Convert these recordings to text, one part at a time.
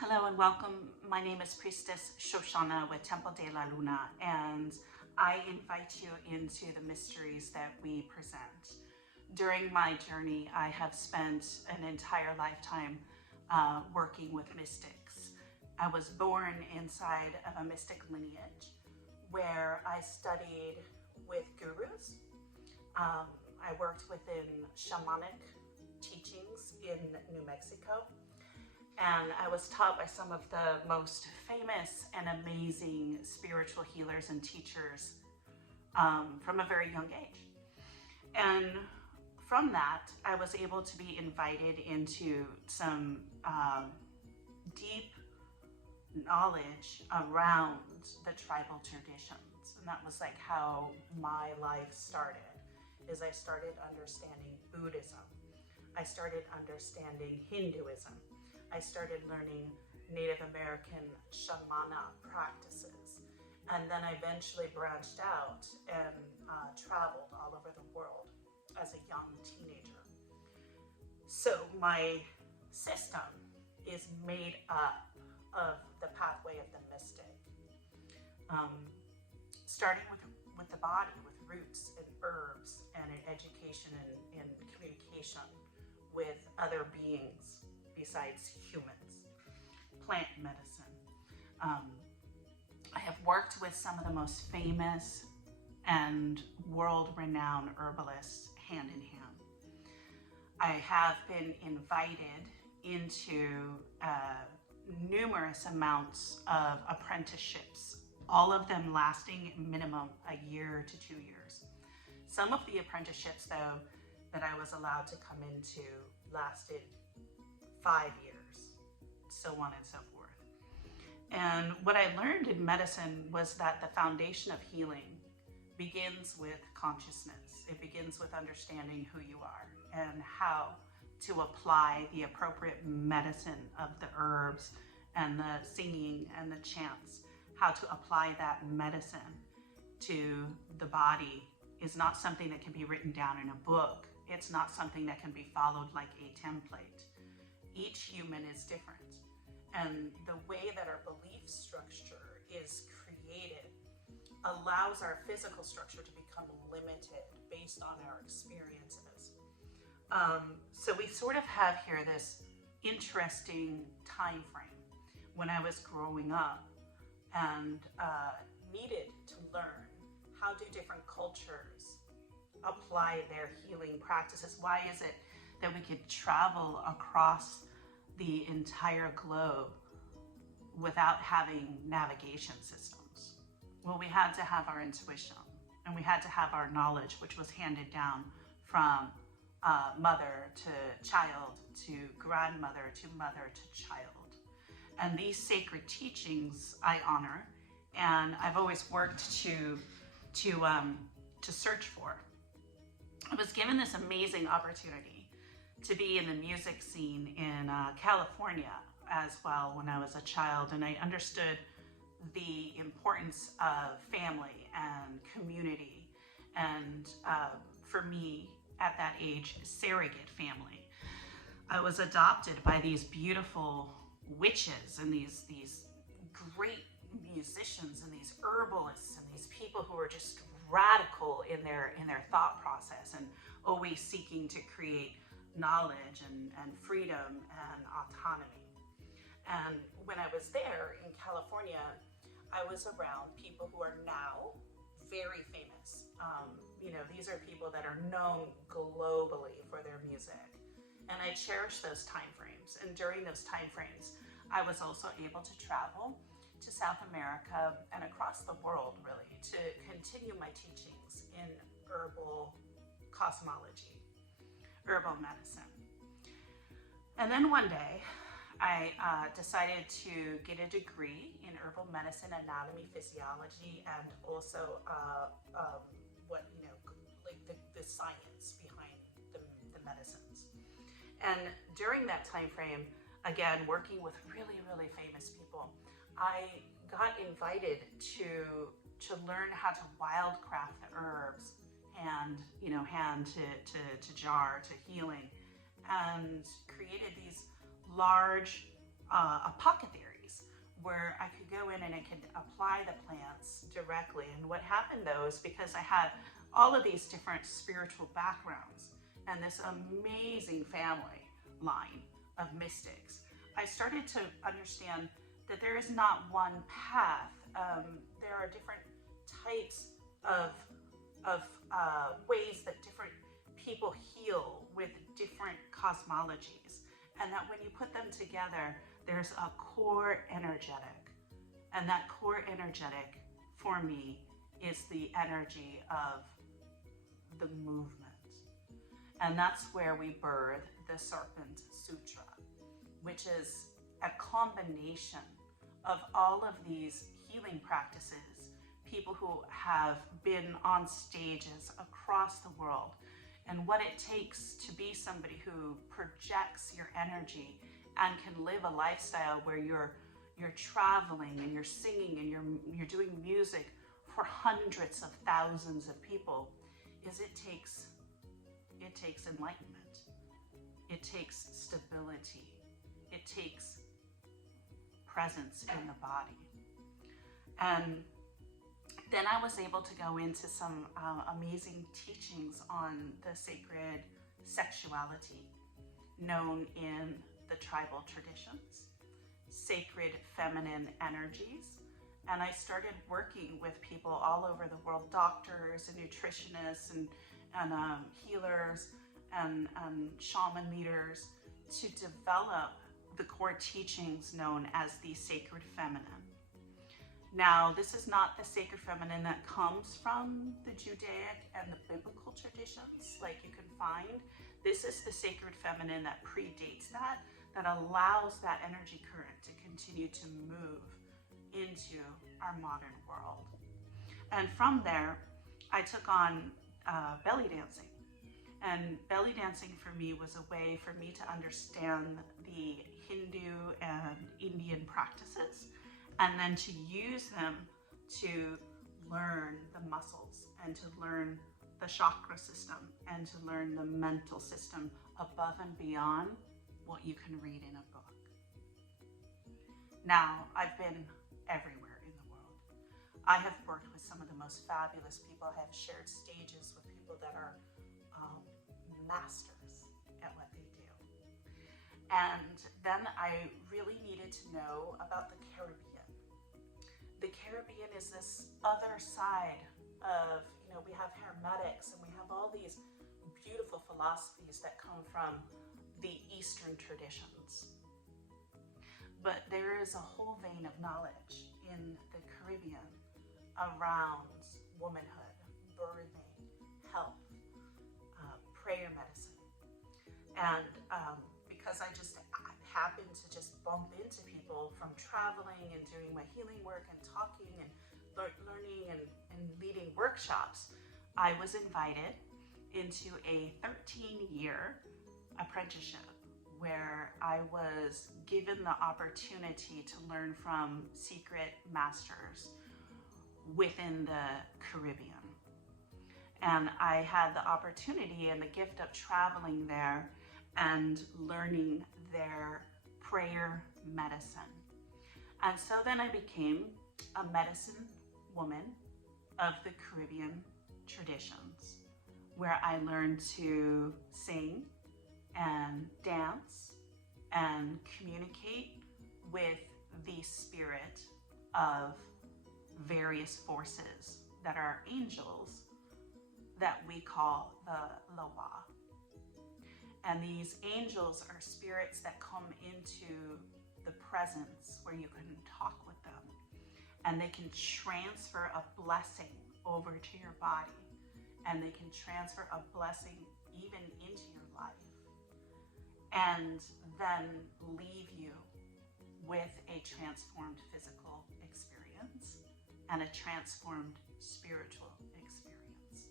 Hello and welcome. My name is Priestess Shoshana with Temple de la Luna, and I invite you into the mysteries that we present. During my journey, I have spent an entire lifetime working with mystics. I was born inside of a mystic lineage where I studied with gurus. I worked within shamanic teachings in New Mexico. And I was taught by some of the most famous and amazing spiritual healers and teachers from a very young age. And from that, I was able to be invited into some deep knowledge around the tribal traditions. And that was like how my life started, is I started understanding Buddhism. I started understanding Hinduism. I started learning Native American shamana practices. And then I eventually branched out and traveled all over the world as a young teenager. So my system is made up of the pathway of the mystic, starting with the body, with roots and herbs, and an education and communication with other beings besides humans, plant medicine. I have worked with some of the most famous and world-renowned herbalists hand in hand. I have been invited into numerous amounts of apprenticeships, all of them lasting minimum a year to 2 years. Some of the apprenticeships, though, that I was allowed to come into lasted 5 years, so on and so forth. And what I learned in medicine was that the foundation of healing begins with consciousness. It begins with understanding who you are and how to apply the appropriate medicine of the herbs and the singing and the chants. How to apply that medicine to the body is not something that can be written down in a book. It's not something that can be followed like a template. Each human is different, and the way that our belief structure is created allows our physical structure to become limited based on our experiences. So we sort of have here this interesting time frame when I was growing up and needed to learn how do different cultures apply their healing practices. Why is it that we could travel across the entire globe without having navigation systems? Well, we had to have our intuition, and we had to have our knowledge, which was handed down from mother to child to grandmother to mother to child. And these sacred teachings I honor, and I've always worked to search for. I was given this amazing opportunity to be in the music scene in California as well when I was a child, and I understood the importance of family and community, and for me at that age, surrogate family. I was adopted by these beautiful witches and these great musicians and these herbalists and these people who were just radical in their thought process and always seeking to create knowledge and freedom and autonomy. And when I was there in California, I was around people who are now very famous. These are people that are known globally for their music. And I cherish those time frames. And during those time frames, I was also able to travel to South America and across the world, really, to continue my teachings in herbal cosmology, herbal medicine. And then one day, I decided to get a degree in herbal medicine, anatomy, physiology, and also the science behind the medicines. And during that time frame, again, working with really, really famous people, I got invited to learn how to wildcraft the herbs, hand to jar, to healing, and created these large apothecaries, where I could go in and I could apply the plants directly. And what happened though is because I had all of these different spiritual backgrounds and this amazing family line of mystics, I started to understand that there is not one path. There are different types of ways that different people heal with different cosmologies, and that when you put them together, there's a core energetic, and that core energetic for me is the energy of the movement. And that's where we birth the Serpent Sutra, which is a combination of all of these healing practices, people who have been on stages across the world, and what it takes to be somebody who projects your energy and can live a lifestyle where you're traveling and you're singing and you're doing music for hundreds of thousands of people, is it takes enlightenment. It takes stability. It takes presence in the body. And then I was able to go into some amazing teachings on the sacred sexuality known in the tribal traditions, sacred feminine energies. And I started working with people all over the world, doctors and nutritionists and healers and shaman leaders, to develop the core teachings known as the sacred feminine. Now, this is not the sacred feminine that comes from the Judaic and the biblical traditions like you can find. This is the sacred feminine that predates that allows that energy current to continue to move into our modern world. And from there, I took on belly dancing. And belly dancing for me was a way for me to understand the Hindu and Indian practices, and then to use them to learn the muscles and to learn the chakra system and to learn the mental system above and beyond what you can read in a book. Now, I've been everywhere in the world. I have worked with some of the most fabulous people. I have shared stages with people that are masters at what they do. And then I really needed to know about the Caribbean. The Caribbean is this other side of, we have Hermetics and we have all these beautiful philosophies that come from the Eastern traditions. But there is a whole vein of knowledge in the Caribbean around womanhood, birthing, health, prayer medicine. And because I just happened to just bump into people from traveling and doing my healing work and talking and learning and leading workshops, I was invited into a 13-year apprenticeship where I was given the opportunity to learn from secret masters within the Caribbean. And I had the opportunity and the gift of traveling there and learning their prayer medicine. And so then I became a medicine woman of the Caribbean traditions, where I learned to sing and dance and communicate with the spirit of various forces that are angels that we call the Lawa. And these angels are spirits that come into the presence where you can talk with them, and they can transfer a blessing over to your body, and they can transfer a blessing even into your life, and then leave you with a transformed physical experience and a transformed spiritual experience.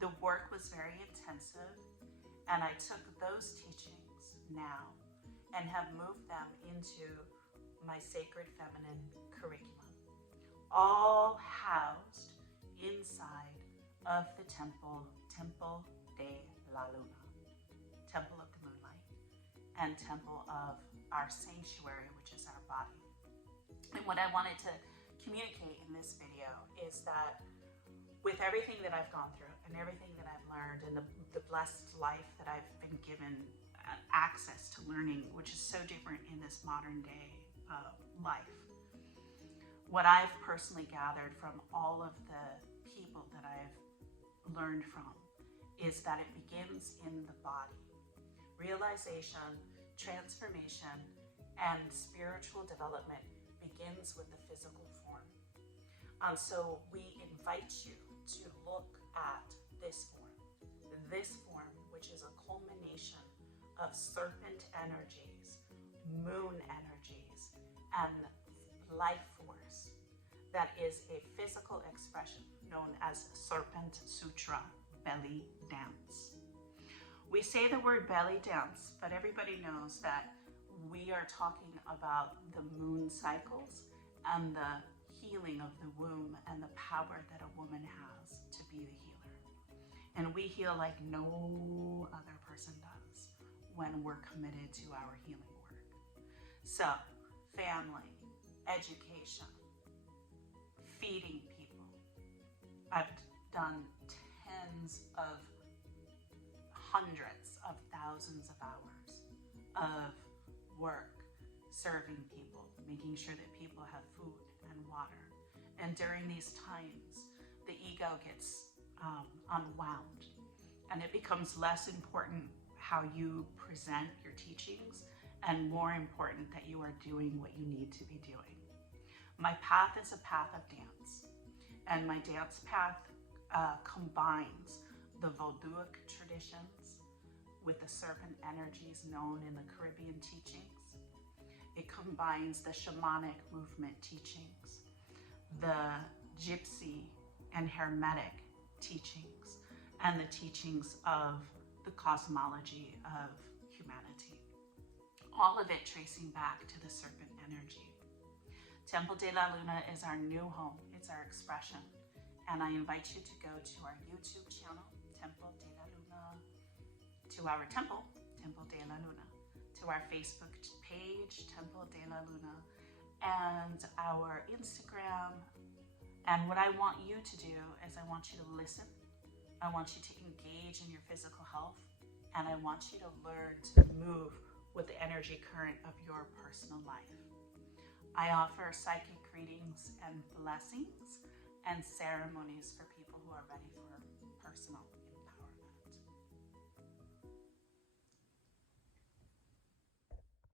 The work was very intensive, and I took those teachings now and have moved them into my Sacred Feminine curriculum, all housed inside of the Temple de la Luna, Temple of the Moonlight, and Temple of our sanctuary, which is our body. And what I wanted to communicate in this video is that with everything that I've gone through and everything that I've learned and the blessed life that I've been given access to learning, which is so different in this modern day life, what I've personally gathered from all of the people that I've learned from is that it begins in the body. Realization, transformation, and spiritual development begins with the physical form. So we invite you to look at this form, which is a culmination of serpent energies, moon energies, and life force that is a physical expression known as Serpent Sutra, belly dance. We say the word belly dance, but everybody knows that we are talking about the moon cycles and the healing of the womb and the power that a woman has to be the healer. And we heal like no other person does when we're committed to our healing work. So, family, education, feeding people. I've done tens of hundreds of thousands of hours of work serving people, making sure that people have food and water. And during these times, the ego gets unwound, and it becomes less important how you present your teachings and more important that you are doing what you need to be doing. My path is a path of dance, and my dance path combines the Vodouic traditions with the serpent energies known in the Caribbean teachings. It combines the shamanic movement teachings, the gypsy and hermetic teachings, and the teachings of the cosmology of humanity. All of it tracing back to the serpent energy. Temple de la Luna is our new home. It's our expression. And I invite you to go to our YouTube channel, Temple de la Luna, to our temple, Temple de la Luna, to our Facebook page, Temple de la Luna, and our Instagram. And what I want you to do is I want you to listen. I want you to engage in your physical health. And I want you to learn to move with the energy current of your personal life. I offer psychic readings and blessings and ceremonies for people who are ready for personal